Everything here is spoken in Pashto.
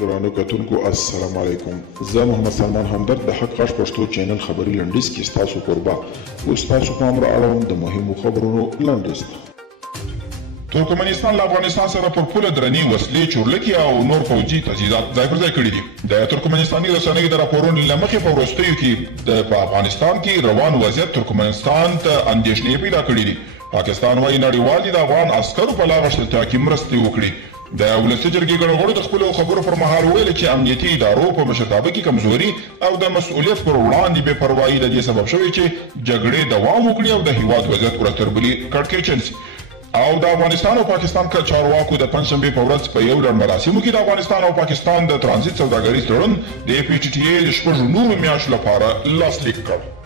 درانه کتونکو السلام علیکم. زه محمد سلمان همدرد د حق غږ پښتو چینل خبري لنډیز کې ستاسو کوربه او ستاسو پام را اړوم د مهمو خبرونو لنډیز ته. ترکمنستان له افغانستان سره پر پوله درنې وسلې چورلکې او نور پوځي تجهیزات ځای پر ځای کړي دي. د ترکمنستاني رسنیو د راپورونو له مخې په وروستیو کې په افغانستان کې روان وضعیت ترکمنستان ته اندېښنې پیدا کړي دي. پاکستان وايي نړیوال دي د افغان عسکرو په لاره غشتلتیا کې مرستې وکړي. د ولسي جرګې غړو د خپلو خبرو پر مهال ویل چې امنیتي ادارو په مشرتابه کې کمزوري او د مسؤلیت پر وړاندې بې پروایي د دې سبب شوی چې جګړې دوام وکړي او د هیواد وضعیت ورتربلي کړکېچن شي. او د افغانستان او پاکستان چارواکو د پنځشنبې په ورځ په یو ډول مراسمو کې د افغانستان او پاکستان د ترانزیت سوداګریز تړون د PTTA د شپږو نورو میاشتو لپاره لاسلیک کړ.